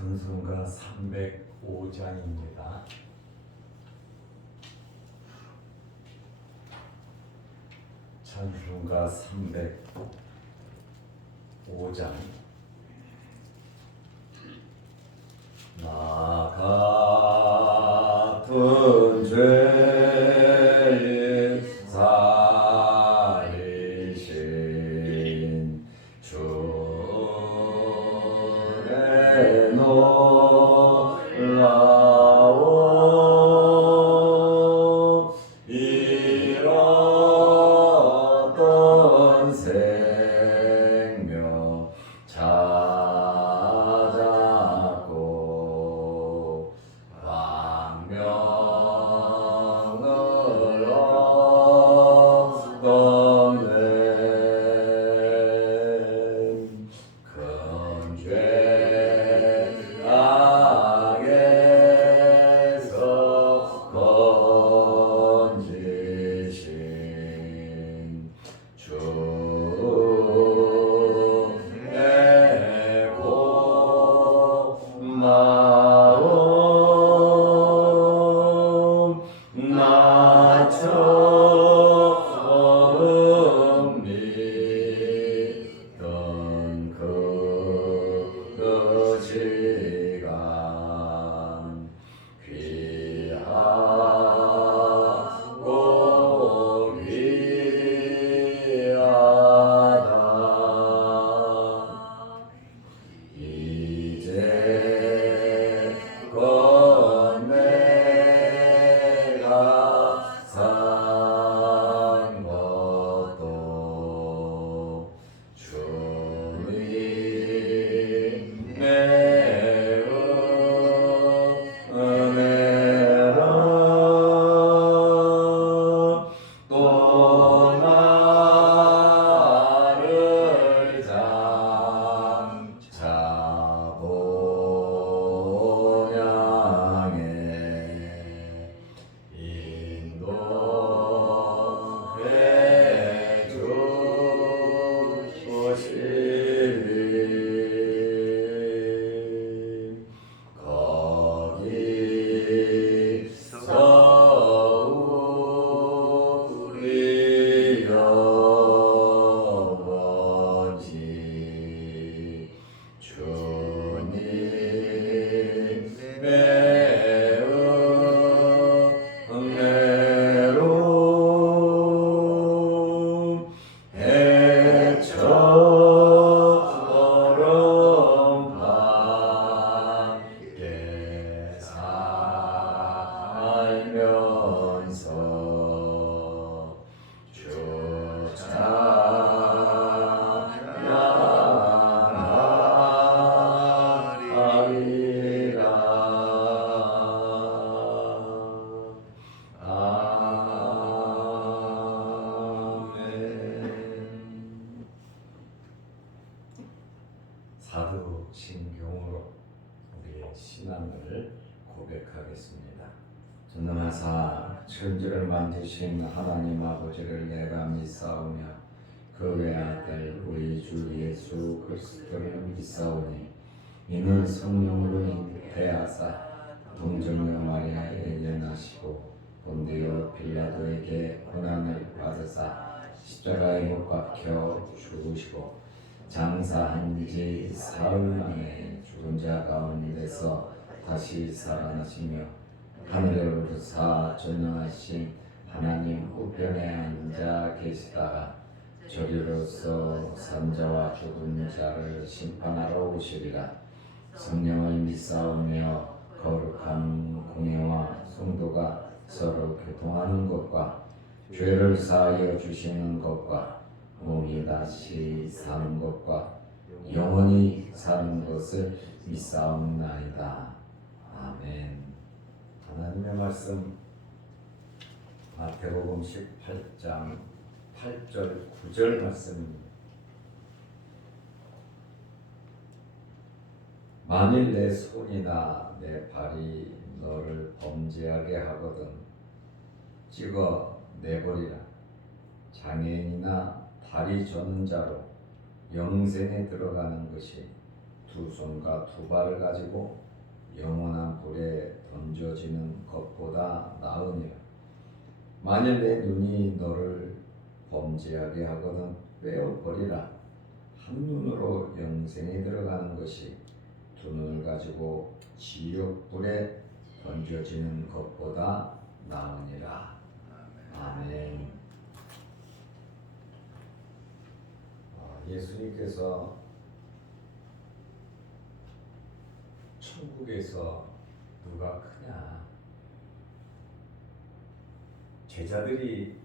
찬송가 305장입니다. 찬송가 305장. 나 같은 죄인 살리신 주의 놀라운 잃었던 생명 찾았고 광명을 얻었네. 큰 죄악에서 건지신 주의 고마움 나 처음 믿던 그 시간 귀하고 귀하다. 이제껏 내가 산 것도 주님의 은혜라. 또 나를 장차 본향에 인도해 주시리. 거기서 우리 영원히 주님의 은혜로 해처럼 밝게 살면서 주 찬양하리라. 아멘. 사도 신경으로 우리의 신앙을 고백하겠습니다. 전능하사 천지를 만드신 하나님 아버지를 내가 믿사오며 그 외아들 우리 주 예수 그리스도를 믿사오니 이는 성령으로 잉태하사 동정녀 마리아에 예나시고 본디오 빌라도에게 고난을 받으사 십자가에 못 박혀 죽으시고 장사한 지 사흘 만에 죽은 자 가운데서 다시 살아나시며 하늘에 오르사 전능하신 하나님 우편에 앉아 계시다가 저리로서 산자와 죽은 자를 심판하러 오시리라. 성령을 믿사오며 거룩한 공예와 성도가 서로 교통하는 것과 죄를 사하여 주시는 것과 몸이 다시 사는 것과 영원히 사는 것을 믿사옵나이다. 아멘. 하나님의 말씀 마태복음 18장 8절 9절 말씀입니다. 만일 내 손이나 내 발이 너를 범죄하게 하거든 찍어 내버리라. 장애인이나 다리 저는 자로 영생에 들어가는 것이 두 손과 두 발을 가지고 영원한 불에 던져지는 것보다 나으니라. 만일 내 눈이 너를 범죄하게 하거든 빼어버리라. 한 눈으로 영생에 들어가는 것이 두 눈을 가지고 지옥불에 던져지는 것보다 나으니라. 아멘. 예수님께서 천국에서 누가 크냐? 제자들이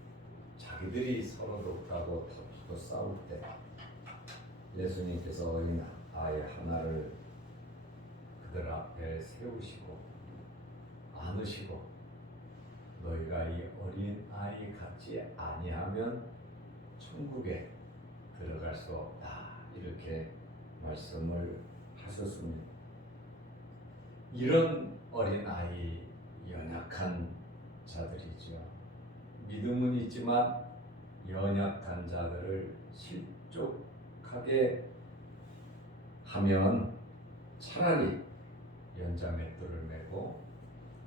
자기들이 서로 높다고 다투고 싸울 때 예수님께서 어린 아이 하나를 그들 앞에 세우시고 안으시고 너희가 이 어린 아이 같지 아니하면 천국에 들어갈 수 없다, 이렇게 말씀을 하셨습니다. 이런 어린 아이, 연약한 자들이죠. 믿음은 있지만 연약한 자들을 실족하게 하면 차라리 연자맷돌을 메고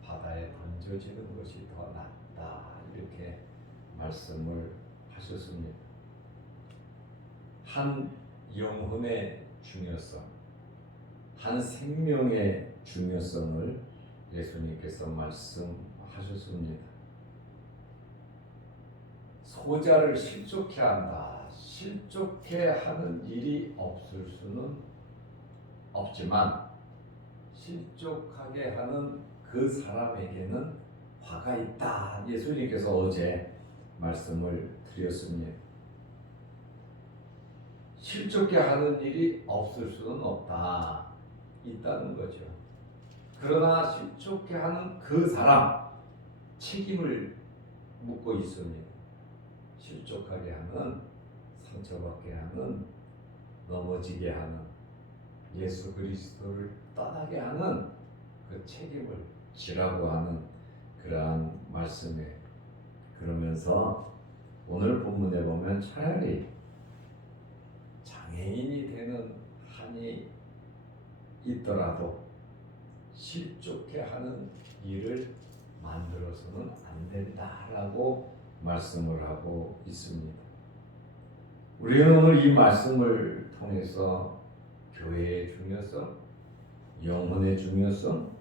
바다에 던져지는 것이 더 낫다, 이렇게 말씀을 하셨습니다. 한 영혼의 중요성, 한 생명의 중요성을 예수님께서 말씀하셨습니다. 소자를 실족해 한다. 실족해 하는 일이 없을 수는 없지만 실족하게 하는 그 사람에게는 화가 있다. 예수님께서 어제 말씀을 드렸습니다. 실족해 하는 일이 없을 수는 없다. 있다는 거죠. 그러나 실족해 하는 그 사람 책임을 묻고 있습니다. 실족하게 하는, 상처받게 하는, 넘어지게 하는, 예수 그리스도를 떠나게 하는 그 책임을 지라고 하는 그러한 말씀에, 그러면서 오늘 본문에 보면 차라리 장애인이 되는 한이 있더라도 실족해 하는 일을 만들어서는 안 된다라고 말씀을 하고 있습니다. 우리는 오늘 이 말씀을 통해서 교회의 중요성, 영혼의 중요성,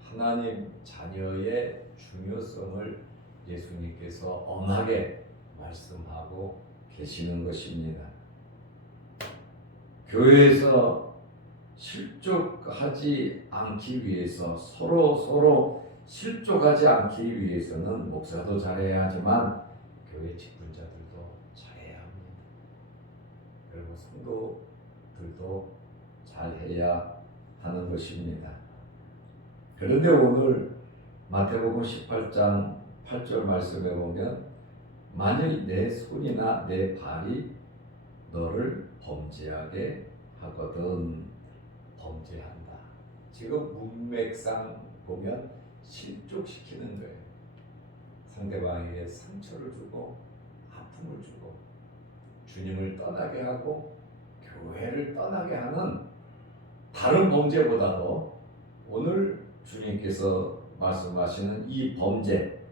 하나님 자녀의 중요성을 예수님께서 엄하게 말씀하고 계시는 것입니다. 교회에서 실족하지 않기 위해서, 서로 실족하지 않기 위해서는 목사도 잘해야 하지만 교회 직분자들도 잘해야 합니다. 그리고 성도들도 잘해야 하는 것입니다. 그런데 오늘 마태복음 18장 8절 말씀에 보면 만일 내 손이나 내 발이 너를 범죄하게 하거든, 범죄한다. 지금 문맥상 보면 실족시키는 거예요. 상대방에게 상처를 주고 아픔을 주고 주님을 떠나게 하고 교회를 떠나게 하는 다른 범죄보다도 오늘 주님께서 말씀하시는 이 범죄,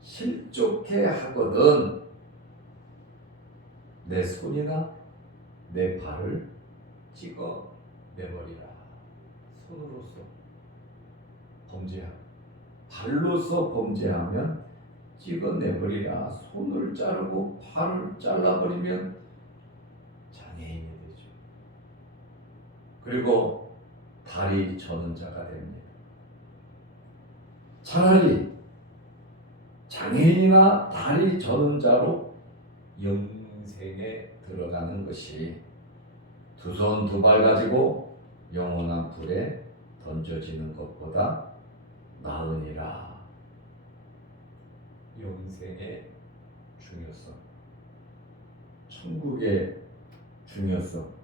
실족해 하거든 내 손이나 내 발을 찍어 내버리라. 손으로서 범죄하고 발로서 범죄하면 찍어 내버리라. 손을 자르고 발을 잘라버리면 장애인이 되죠. 그리고 다리 저는 자가 됩니다. 차라리 장애인이나 다리 저는 자로 영생에 들어가는 것이 두 손 두 발 가지고 영원한 불에 던져지는 것보다 나으니라. 영생의 중요성, 천국의 중요성,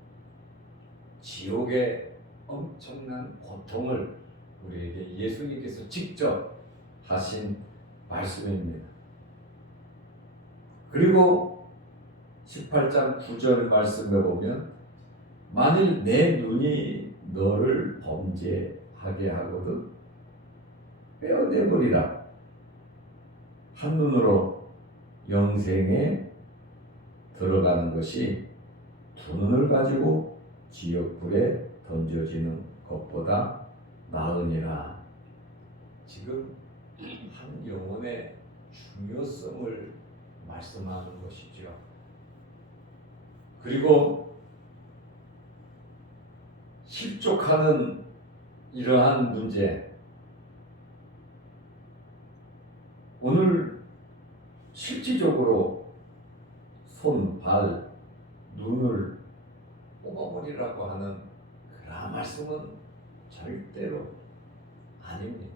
지옥의 엄청난 고통을 우리에게 예수님께서 직접 하신 말씀입니다. 그리고 18장 9절 말씀에 보면 만일 내 눈이 너를 범죄하게 하거든 빼어내버리라. 한눈으로 영생에 들어가는 것이 두 눈을 가지고 지옥불에 던져지는 것보다 나으니라. 지금 한 영혼의 중요성을 말씀하는 것이죠. 그리고 실족하는 이러한 문제, 오늘 실질적으로 손, 발, 눈을 뽑아버리라고 하는 그러한 말씀은 절대로 아닙니다.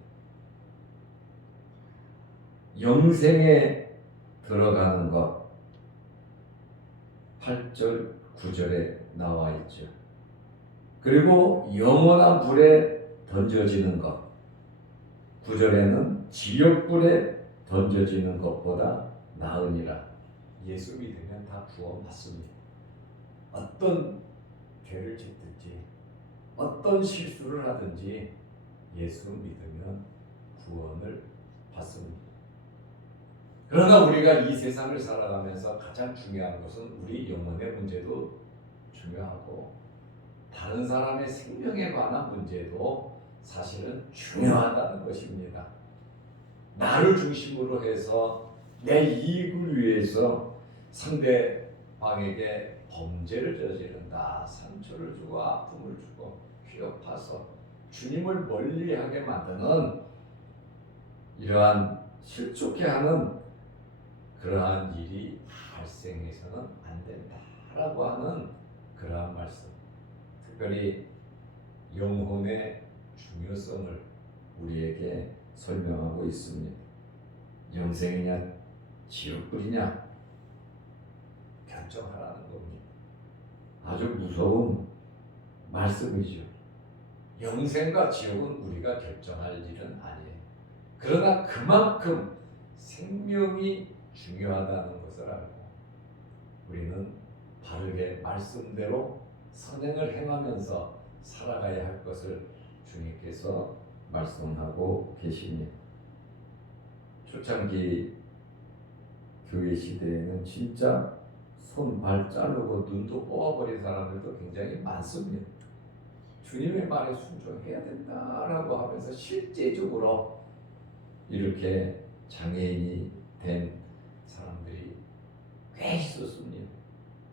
영생에 들어가는 것 8절, 9절에 나와 있죠. 그리고 영원한 불에 던져지는 것 9절에는 지옥불에 던져지는 것보다 나으니라. 예수 믿으면 다 구원받습니다. 어떤 죄를 짓든지 어떤 실수를 하든지 예수 믿으면 구원을 받습니다. 그러나 우리가 이 세상을 살아가면서 가장 중요한 것은 우리 영혼의 문제도 중요하고 다른 사람의 생명에 관한 문제도 사실은 중요하다는 것입니다. 나를 중심으로 해서 내 이익을 위해서 상대방에게 범죄를 저지른다. 상처를 주고 아픔을 주고 휘어파서 주님을 멀리하게 만드는 이러한 실족해하는 그러한 일이 발생해서는 안 된다라고 하는 그러한 말씀. 특별히 영혼의 중요성을 우리에게 설명하고 있습니다. 영생이냐 지옥불이냐 결정하라는 겁니다. 아주 무서운 말씀이죠. 영생과 지옥은 우리가 결정할 일은 아니에요. 그러나 그만큼 생명이 중요하다는 것을 알고 우리는 바르게 말씀대로 선행을 행하면서 살아가야 할 것을 주님께서 말씀하고 계십니다. 초창기 교회 시대에는 진짜 손, 발 자르고 눈도 뽑아버린 사람들도 굉장히 많습니다. 주님의 말에 순종해야 된다라고 하면서 실제적으로 이렇게 장애인이 된 사람들이 꽤 있었습니다.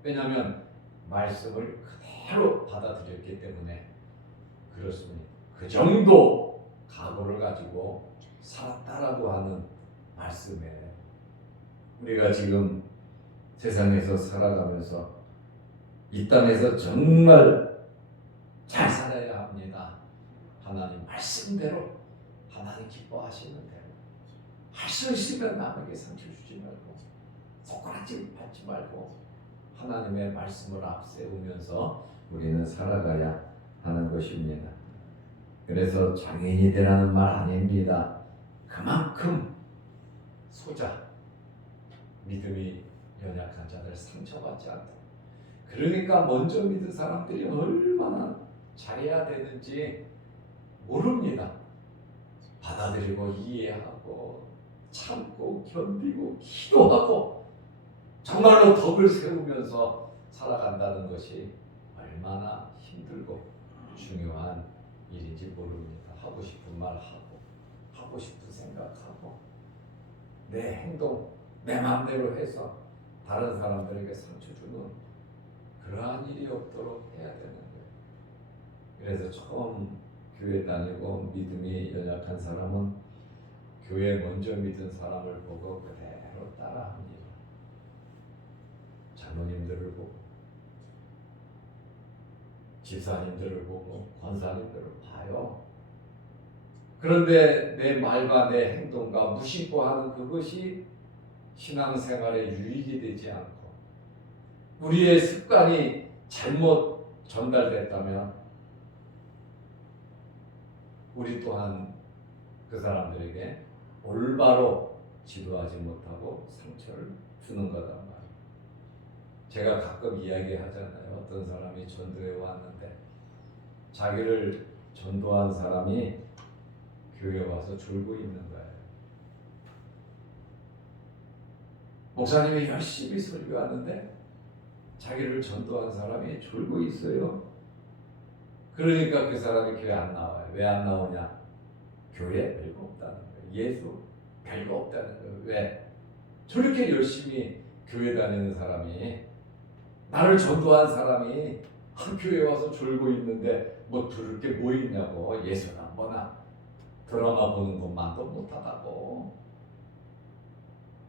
왜냐하면 말씀을 그대로 받아들였기 때문에 그렇습니다. 그 정도 각오를 가지고 살았다라고 하는 말씀에 우리가 지금 세상에서 살아가면서 이 땅에서 정말 잘 살아야 합니다. 하나님 말씀대로 하나님 기뻐하시는 대로 할 수 있으면 남에게 상처 주지 말고 손가락질 받지 말고 하나님의 말씀을 앞세우면서 우리는 살아가야 하는 것입니다. 그래서 장애인이 되라는 말 아닙니다. 그만큼 소자, 믿음이 연약한 자들 상처받지 않도록. 그러니까 먼저 믿은 사람들이 얼마나 잘해야 되는지 모릅니다. 받아들이고 이해하고 참고 견디고 기도하고 정말로 덕을 세우면서 살아간다는 것이 얼마나 힘들고 중요한 일인지 모릅니다. 하고 싶은 말 하고 싶은 생각하고 내 행동 내 마음대로 해서 다른 사람들에게 상처 주는 그러한 일이 없도록 해야 되는 거예요. 그래서 처음 교회 다니고 믿음이 연약한 사람은 교회 먼저 믿은 사람을 보고 그대로 따라합니다. 장로님들을 보고 집사님들을 보고 권사님들을 봐요. 그런데 내 말과 내 행동과 무심코하는 그것이 신앙생활에 유익이 되지 않고 우리의 습관이 잘못 전달됐다면 우리 또한 그 사람들에게 올바로 지도하지 못하고 상처를 주는 거단 말이에요. 제가 가끔 이야기하잖아요. 어떤 사람이 전도에 왔는데 자기를 전도한 사람이 교회 와서 졸고 있는 거예요. 목사님이 열심히 설교하는데 자기를 전도한 사람이 졸고 있어요. 그러니까 그 사람이 교회 안 나와요. 왜 안 나오냐? 교회 별거 없다는 거예요. 예수 별거 없다는 거예요. 왜? 저렇게 열심히 교회 다니는 사람이, 나를 전도한 사람이 교회 와서 졸고 있는데 뭐 들을 게 뭐 있냐고. 예수나 뭐나 드라마 보는 것만도 못하다고.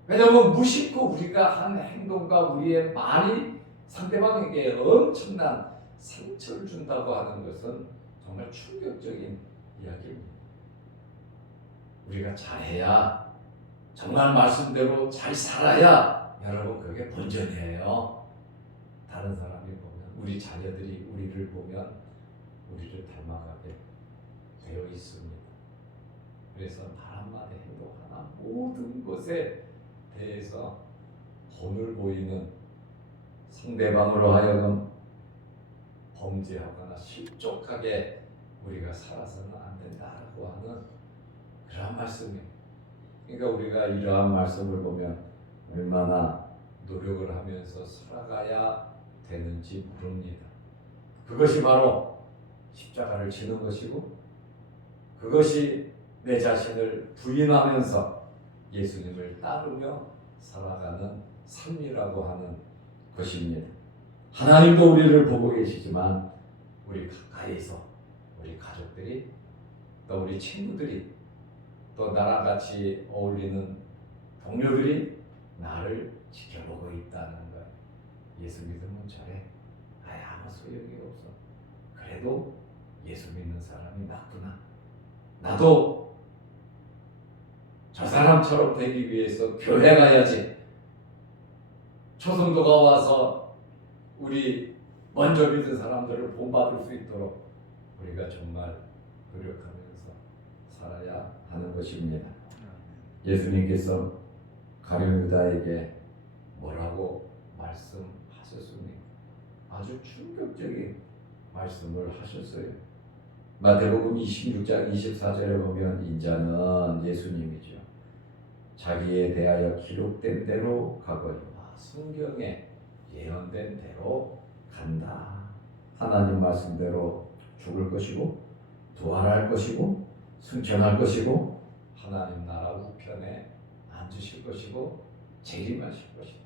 왜냐하면 무심코 우리가 한 행동과 우리의 말이 상대방에게 엄청난 상처를 준다고 하는 것은 정말 충격적인 이야기입니다. 우리가 잘해야, 정말 말씀대로 잘 살아야 여러분 그게 본전이에요. 다른 사람이 보면, 우리 자녀들이 우리를 보면 우리를 닮아가게 되어 있습니다. 그래서 말 한마디 행동 하나 모든 것에 대해서 본을 보이는, 상대방으로 하여금 범죄하거나 실족하게 우리가 살아서는 안 된다라고 하는 그러한 말씀이에요. 그러니까 우리가 이러한 말씀을 보면 얼마나 노력을 하면서 살아가야 되는지 모릅니다. 그것이 바로 십자가를 지는 것이고, 그것이 내 자신을 부인하면서 예수님을 따르며 살아가는 삶이라고 하는 것입니다. 하나님도 우리를 보고 계시지만 우리 가까이서 우리 가족들이, 또 우리 친구들이, 또 나랑 같이 어울리는 동료들이 나를 지켜보고 있다는 것. 예수 믿으면 저래, 아무 소용이 없어. 그래도 예수 믿는 사람이 낫구나. 나도 저 사람처럼 되기 위해서 교회 가야지. 초성도가 와서 우리 먼저 믿은 사람들을 본받을 수 있도록 우리가 정말 노력하면서 살아야 하는 것입니다. 예수님께서 가룟 유다에게 뭐라고 말씀하셨습니까? 아주 충격적인 말씀을 하셨어요. 마태복음 26장 24절에 보면 인자는 예수님이죠. 자기에 대하여 기록된 대로 가거니와 성경에 예언된 대로 간다. 하나님 말씀대로 죽을 것이고 부활할 것이고 승천할 것이고 하나님 나라 우편에 앉으실 것이고 재림하실 것이다.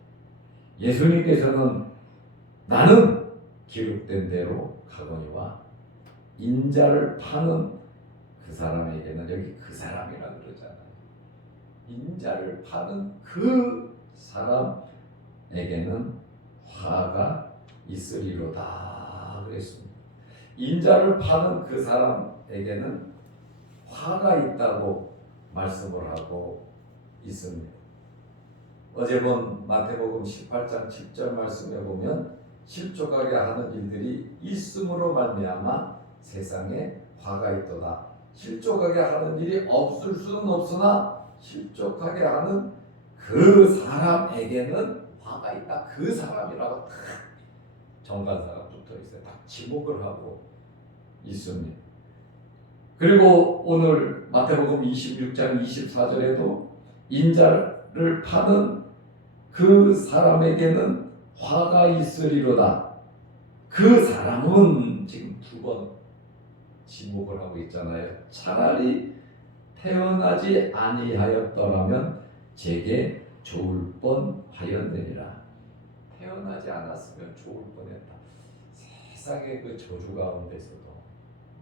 예수님께서는 나는 기록된 대로 가거니와 인자를 파는 그 사람에게는, 여기 그 사람이라 그러잖아요. 인자를 파는 그 사람에게는 화가 있으리로다 그랬습니다. 인자를 파는 그 사람에게는 화가 있다고 말씀을 하고 있습니다. 어제 본 마태복음 18장 10절 말씀에 보면 실족하게 하는 일들이 있음으로 말미암아 세상에 화가 있도다. 실족하게 하는 일이 없을 수는 없으나 실족하게 하는 그 사람에게는 화가 있다. 그 사람이라고 딱 정관사가 붙어 있어요. 딱 지목을 하고 있습니다. 그리고 오늘 마태복음 26장 24절에도 인자를 파는 그 사람에게는 화가 있으리로다. 그 사람은 지금 두 번 지목을 하고 있잖아요. 차라리 태어나지 아니하였더라면 제게 좋을 뻔하였느니라. 태어나지 않았으면 좋을 뻔했다. 세상의 그 저주 가운데서도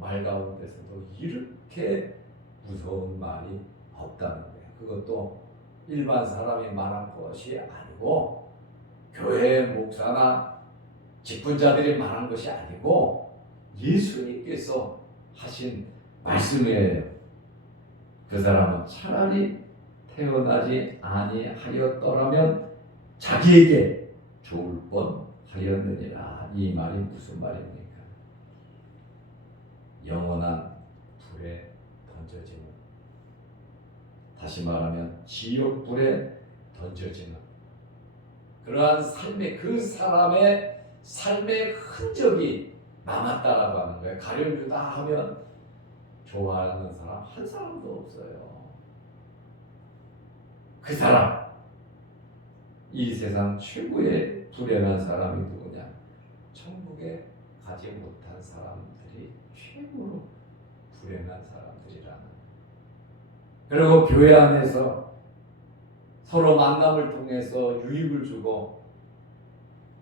말 가운데서도 이렇게 무서운 말이 없다는 거예요. 그것도 일반 사람이 말한 것이 아니고 교회 목사나 직분자들이 말한 것이 아니고 예수님께서 하신 말씀이에요. 그 사람은 차라리 태어나지 아니하였더라면 자기에게 좋을 뻔하였느니라. 이 말이 무슨 말입니까? 영원한 불에 던져지는, 다시 말하면 지옥불에 던져지는 그러한 삶의, 그 사람의 삶의 흔적이 남았다라고 하는 거예요. 가려주다 하면 좋아하는 사람 한 사람도 없어요. 그 사람, 이 세상 최고의 불행한 사람이 누구냐? 천국에 가지 못한 사람들이 최고로 불행한 사람들이라는. 그리고 교회 안에서 서로 만남을 통해서 유익을 주고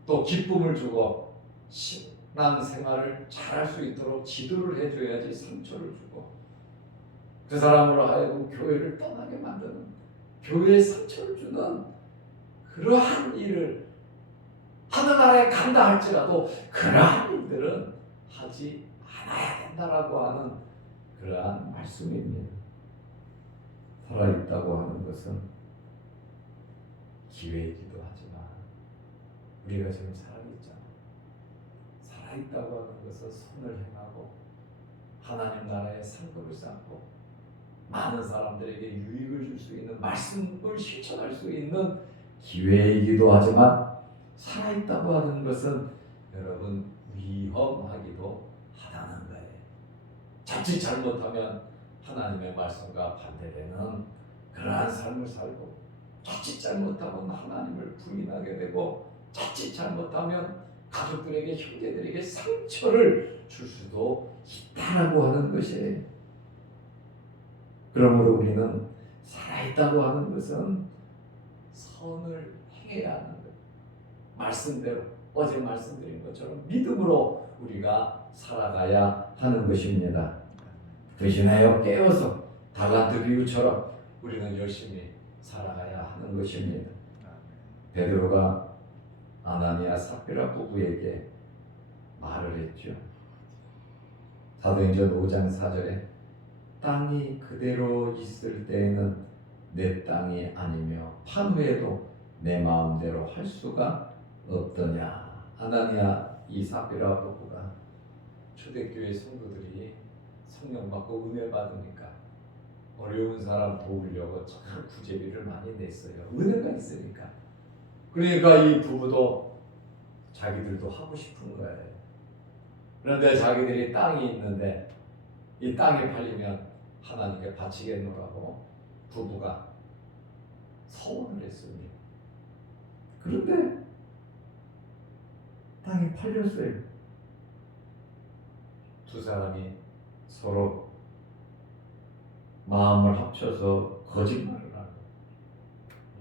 또 기쁨을 주고 신앙 생활을 잘할 수 있도록 지도를 해줘야지 상처를 주고 그 사람으로 하여금 교회를 떠나게 만드는, 교회에 상처를 주는 그러한 일을 하늘나라에 간다 할지라도 그러한 일들은 하지 않아야 된다라고 하는 그러한 말씀입니다. 살아있다고 하는 것은 기회이기도 하지만 우리가 지금 살아있잖아. 살아있다고 하는 것은 선을 행하고 하나님 나라의 상급을 쌓고 많은 사람들에게 유익을 줄 수 있는 말씀을 실천할 수 있는 기회이기도 하지만 살아있다고 하는 것은 여러분 위험하기도 하다는 거예요. 자칫 잘못하면 하나님의 말씀과 반대되는 그러한 삶을 살고 자칫 잘못하면 하나님을 부인하게 되고 자칫 잘못하면 가족들에게 형제들에게 상처를 줄 수도 있다라고 하는 것이에요. 그러므로 우리는 살아있다고 하는 것은 선을 행해야 하는 거예요. 말씀대로 어제 말씀드린 것처럼 믿음으로 우리가 살아가야 하는 것입니다. 대신하여 깨어서 다간트 비유처럼 우리는 열심히 살아가야 하는 것입니다. 베드로가 아나니아 삽비라 부부에게 말을 했죠. 사도행전 5장 4절에 땅이 그대로 있을 때에는 내 땅이 아니며 판 후에도 내 마음대로 할 수가 없더냐. 아나니아 이 삽비라 부부가 초대교회 성도들이 성령 받고 은혜 받으니까 어려운 사람 도우려고 참 구제비를 많이 냈어요. 은혜가 있으니까. 그러니까 이 부부도 자기들도 하고 싶은 거예요. 그런데 자기들이 땅이 있는데 이 땅이 팔리면 하나님께 바치겠노라고 부부가 서원을 했습니다. 그런데 땅이 팔렸어요. 두 사람이 서로 마음을 합쳐서 거짓말을 하고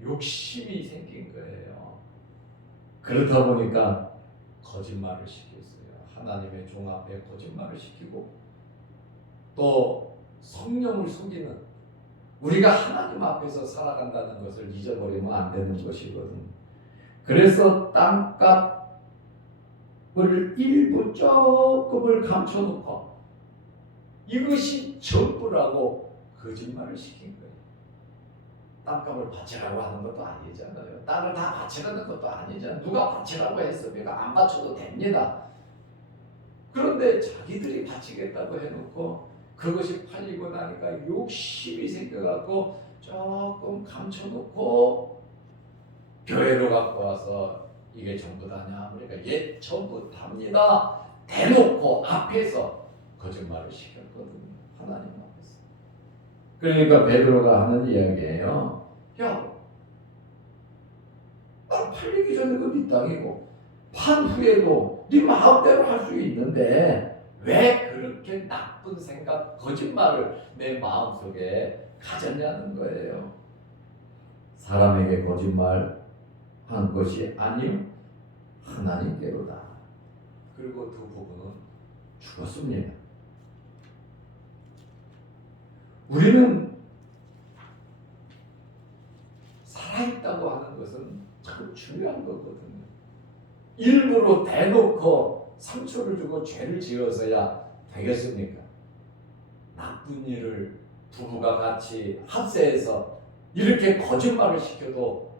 욕심이 생긴 거예요. 그렇다 보니까 거짓말을 시켰어요. 하나님의 종 앞에 거짓말을 시키고 또 성령을 속이는, 우리가 하나님 앞에서 살아간다는 것을 잊어버리면 안 되는 것이거든요. 그래서 땅값을 일부 조금을 감춰놓고 이것이 전부라고 거짓말을 시킨 거예요. 땅값을 바치라고 하는 것도 아니잖아요. 땅을 다 바치라는 것도 아니잖아요. 누가 바치라고 했습니까? 안 바쳐도 됩니다. 그런데 자기들이 바치겠다고 해놓고 그것이 팔리고 나니까 욕심이 생겨갖고 조금 감춰놓고 교회로 갖고 와서 이게 전부 다냐? 그러니까 예, 전부 답니다. 대놓고 앞에서 거짓말을 시켰거든요. 하나님 앞에서. 그러니까 베드로가 하는 이야기예요. 야, 땅 팔리기 전에 그 네 땅이고 판 후에도 네 마음대로 할 수 있는데 왜 그렇게 나쁜 생각, 거짓말을 내 마음속에 가졌냐는 거예요. 사람에게 거짓말 한 것이 아니요 하나님께로다. 그리고 두 부부는 죽었습니다. 우리는 살아있다고 하는 것은 참 중요한 거거든요. 일부러 대놓고 상처를 주고 죄를 지어서야 되겠습니까? 나쁜 일을 부부가 같이 합세해서 이렇게 거짓말을 시켜도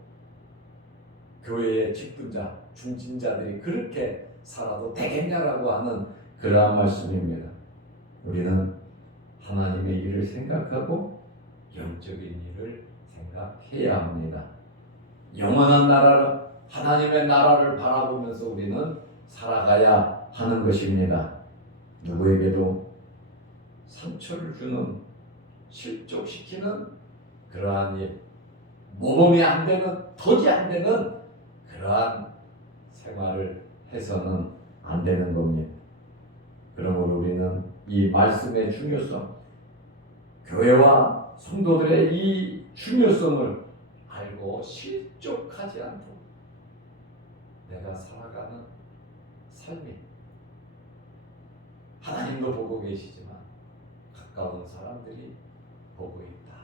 교회의 직분자, 중진자들이 그렇게 살아도 되겠냐라고 하는 그러한 말씀입니다. 우리는 하나님의 일을 생각하고 영적인 일을 생각해야 합니다. 영원한 나라를, 하나님의 나라를 바라보면서 우리는 살아가야 하는 것입니다. 누구에게도 상처를 주는, 실족시키는 그러한 일, 모범이 안 되는, 덕이 안 되는 그러한 생활을 해서는 안 되는 겁니다. 그러므로 우리는 이 말씀의 중요성, 교회와 성도들의 이 중요성을 알고 실족하지 않도록 내가 살아가는 삶이, 하나님도 보고 계시지만 가까운 사람들이 보고 있다.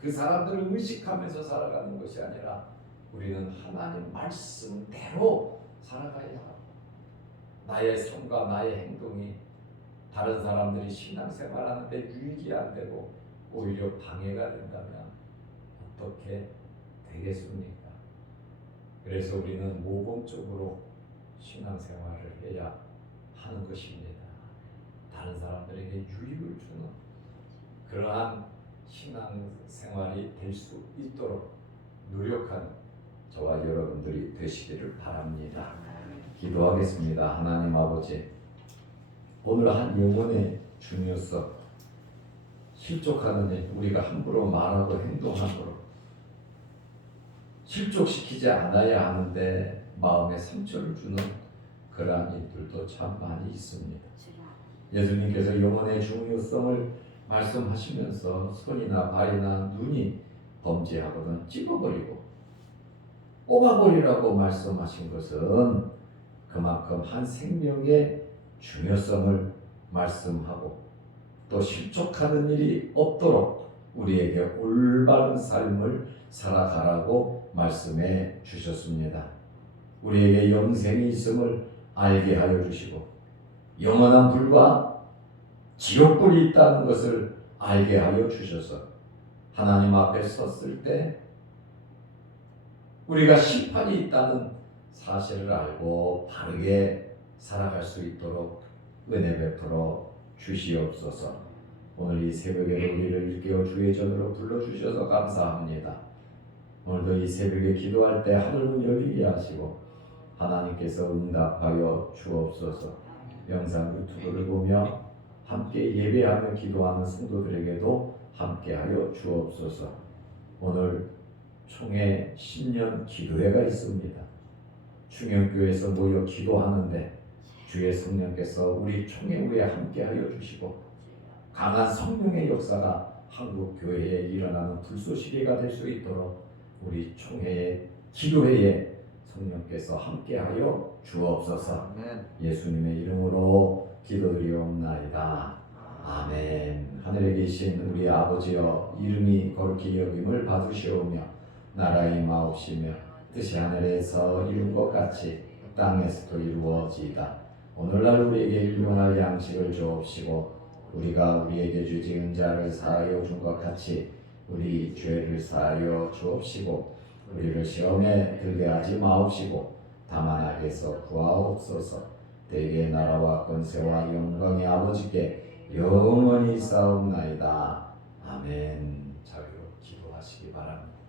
그 사람들을 의식하면서 살아가는 것이 아니라 우리는 하나님 말씀대로 살아가야 하고, 나의 삶과 나의 행동이 다른 사람들이 신앙생활하는데 유익이 안 되고 오히려 방해가 된다면 어떻게 되겠습니까? 그래서 우리는 모범적으로 신앙생활을 해야 하는 것입니다. 다른 사람들에게 유익을 주는 그러한 신앙생활이 될 수 있도록 노력하는 저와 여러분들이 되시기를 바랍니다. 기도하겠습니다. 하나님 아버지, 오늘 한 영혼의 중요성, 실족하는 일, 우리가 함부로 말하고 행동함으로 실족시키지 않아야 하는데 마음에 상처를 주는 그러한 일들도 참 많이 있습니다. 예수님께서 영혼의 중요성을 말씀하시면서 손이나 발이나 눈이 범죄하거든 찝어버리고 뽑아버리라고 말씀하신 것은 그만큼 한 생명의 중요성을 말씀하고 또 실족하는 일이 없도록 우리에게 올바른 삶을 살아가라고 말씀해 주셨습니다. 우리에게 영생이 있음을 알게 하여 주시고 영원한 불과 지옥불이 있다는 것을 알게 하여 주셔서 하나님 앞에 섰을 때 우리가 심판이 있다는 사실을 알고 바르게 살아갈 수 있도록 은혜 베풀어 주시옵소서. 오늘 이 새벽에 우리를 일깨워 주의 전으로 불러주셔서 감사합니다. 오늘도 이 새벽에 기도할 때 하늘문 열리게 하시고 하나님께서 응답하여 주옵소서. 영상 유튜브를 보며 함께 예배하며 기도하는 성도들에게도 함께하여 주옵소서. 오늘 총회 신년 기도회가 있습니다. 충영교회에서 모여 기도하는데 주의 성령께서 우리 총회에 함께하여 주시고 강한 성령의 역사가 한국 교회에 일어나는 불쏘시개가 될 수 있도록 우리 총회의 기도회에 성령께서 함께하여 주옵소서. 아멘. 예수님의 이름으로 기도드리옵나이다. 아멘. 하늘에 계신 우리 아버지여, 이름이 거룩히 여김을 받으시오며 나라의 마옵시며 뜻이 하늘에서 이룬 것 같이 땅에서도 이루어지이다. 오늘날 우리에게 일용할 양식을 주옵시고 우리가 우리에게 주지은 자를 사하여 준 것 같이 우리 죄를 사하여 주옵시고 우리를 시험에 들게 하지 마옵시고 다만 악에서 구하옵소서. 대개의 나라와 권세와 영광의 아버지께 영원히 싸움나이다. 아멘. 자유로 기도하시기 바랍니다.